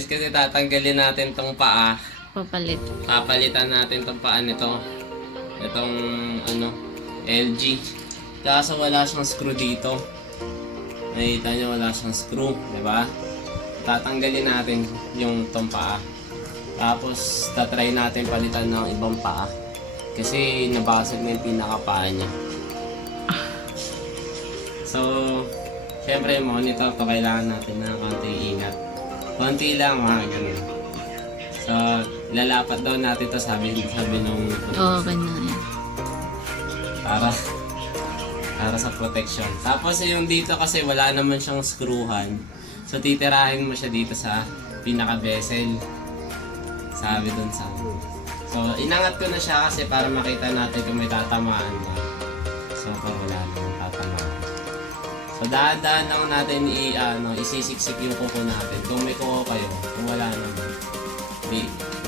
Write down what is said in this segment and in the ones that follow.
guys kasi tatanggalin natin tong paa. Papalit. Papalitan natin tong paa nito. Itong ano, LG. Kaso wala siyang screw dito. Nakita nyo wala siyang screw, di ba? Tatanggalin natin yung tong paa. Tapos tatry natin palitan ng ibang paa. Kasi nabasag na yung pinakapaa niya. So, syempre monitor to, kailangan natin ng konting ingat. Konti lang mga ganun. So, lalapat daw natin to sabi nung Okay na yan. para sa protection. Tapos yung dito kasi wala naman siyang screwhan. So titirahin mo siya dito sa pinaka-bezel. Sabi dun sa... So inangat ko na siya kasi para makita natin kung may tatamaan ba. So kung wala namang tatamaan. So dahan-dahan lang natin isisiksik yung kuko natin. Kung may kuko kayo, kung wala naman,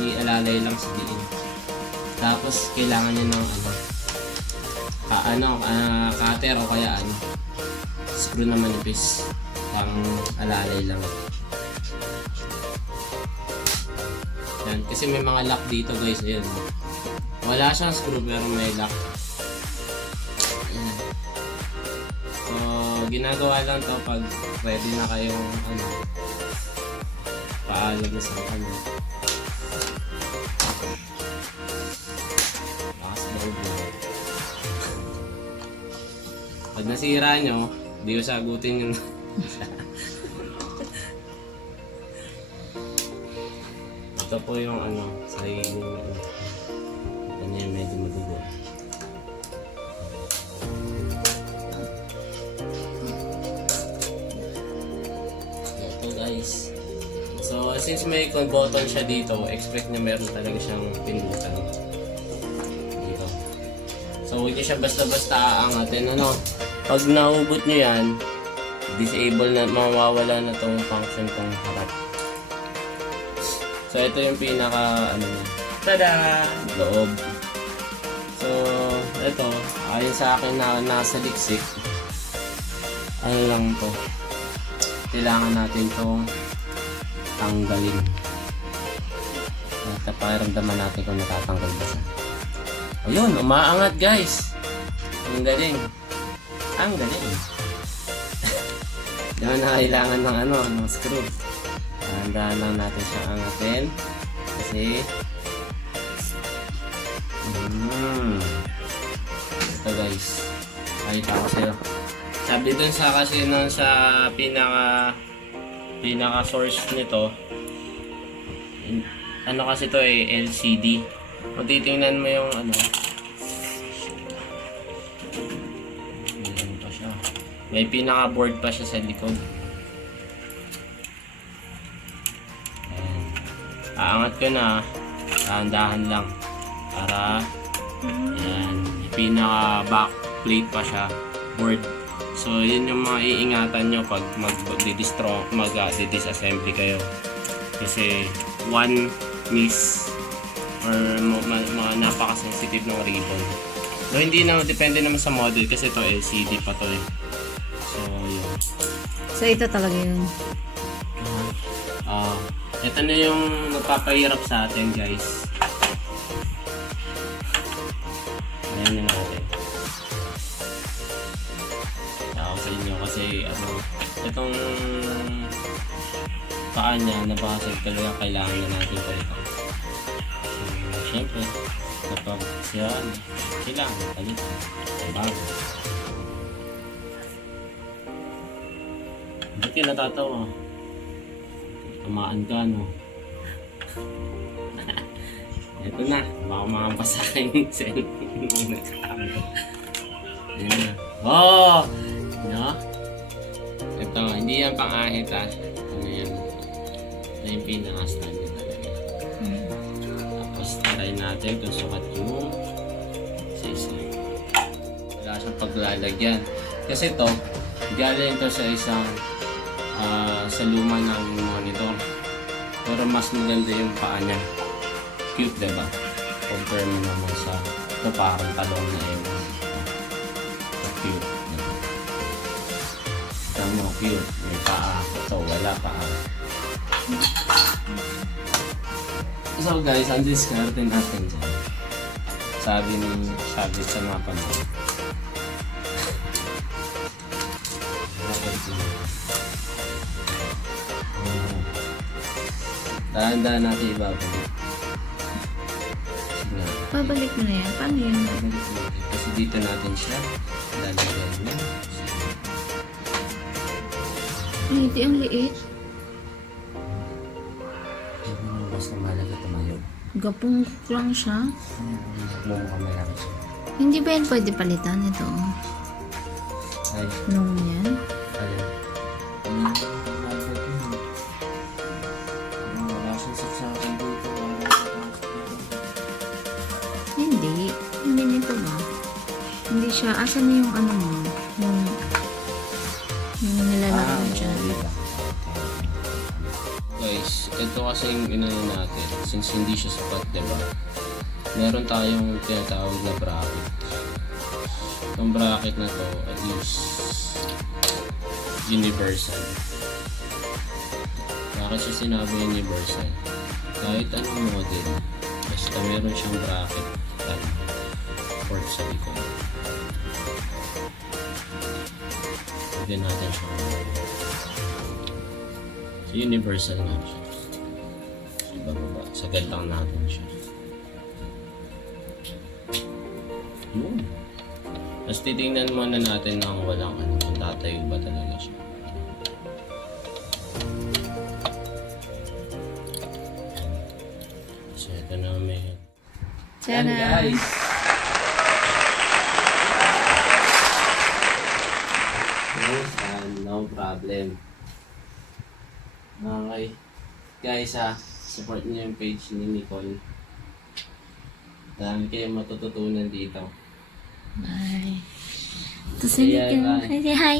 i-alalay lang sa diin. Tapos kailangan nyo ng cutter o kaya screw na manipis. Pang alalay lang. Yan, kasi may mga lock dito guys. Ayan. Wala siyang screw pero may lock. Ayan. So, ginagawa lang to pag ready na kayong paalam sa kanya. Lakas loob mo. Pag nasira nyo, di ko sagutin yun. Ito po yung sa yung kanya medyo madugo. Ito guys. So since may button siya dito, expect na meron talaga siyang pinutan dito. So huwag niyo siya basta-basta aangatin. Pag naubot nyo yan, disable na, mawawala na tong function tong harap. So ito yung pinaka tada! Loob. So ito, ayon sa akin na nasa liksik, lang to. Kailangan natin tong tanggalin. At pakiramdaman natin kung natatanggal ba siya. Ayun, umaangat guys! Ang galing. Ang galing. Di ba na kailangan ng screw. Dahan lang natin siya angatin. Kasi ito guys. Nakita ko sa'yo. Sabi dun sa kasi sa pinaka source nito. Kasi to LCD. Kung titingnan mo yung may pinaka-board pa siya sa likod. Ayan. Aangat ko na. Dahan-dahan lang. Para ayan, pinaka-back plate pa siya. Board. So, yun yung mga iingatan nyo pag mag-disassembly kayo. Kasi, one miss or mga napaka-sensitive ng ribbon. So, hindi na, depende naman sa model kasi ito LCD pa to eh. So, yun. So, ito talaga yun. Ito na yung magpapahirap sa atin, guys. Ayan na natin. Ako sa inyo kasi, itong paa niya, nabasag talaga, kailangan na natin pa ito. So, syempre, kapag siya, kailangan na palitan. Bago. Ba't ka natatawa? Tumaan ka, no? Ito na. Baka makampas sa akin yung cellphone. Ayan na. Oh! No? Ito, hindi yan pang-ahit Ano yan? Ito yung pinaka-stand nyo talaga. Tapos try natin kung sukat yung sisi. Wala siyang paglalagyan. Kasi ito, galing ito sa isang sa luma ng monitor. Pero mas maganda yung paa niya. Cute, diba? Compare mo naman sa ito, parang talong na yun. Cute. Ito mo, cute. May paa. Ito, wala paa. So guys, ang diskarte natin dyan. Sabi sa mapa na. Dahan-dahan natin ibabalik. Sige. Babalik mo na yan. Paano yan? Babalik natin. Kasi dito natin siya lalagay na. Hindi, ang liit. Basta malaga tumayo. Gapong lang siya. Mukha malaki siya. Hindi ba yan pwede palitan ito? Ay, Nung yan? ayun. Wala siyang saksakan dito. Hindi. Hindi nito ba? Hindi siya. Asan na yung ano mo? Yung nilalagay mo dyan. Guys, ito kasi yung inano natin. Since hindi siya sapat, diba? Meron tayong tinatawag na bracket. Itong bracket na to is universal. Bakit siya sinabi universal? Kahit anong model, basta meron siyang bracket at port sa likod. Pwede natin siya. So, universal nga siya. So, bababa. Sagad lang natin siya. Yun. Tapos titingnan muna natin ng walang ano, kung tatayo ba talaga siya. So, ito na may... Yan, Tara! guys! Yes, no problem. Okay. Guys support niyo yung page ni Nicole. Dami kayong matututunan dito. Bye. Tapos Say hindi hi, bye. Say hi.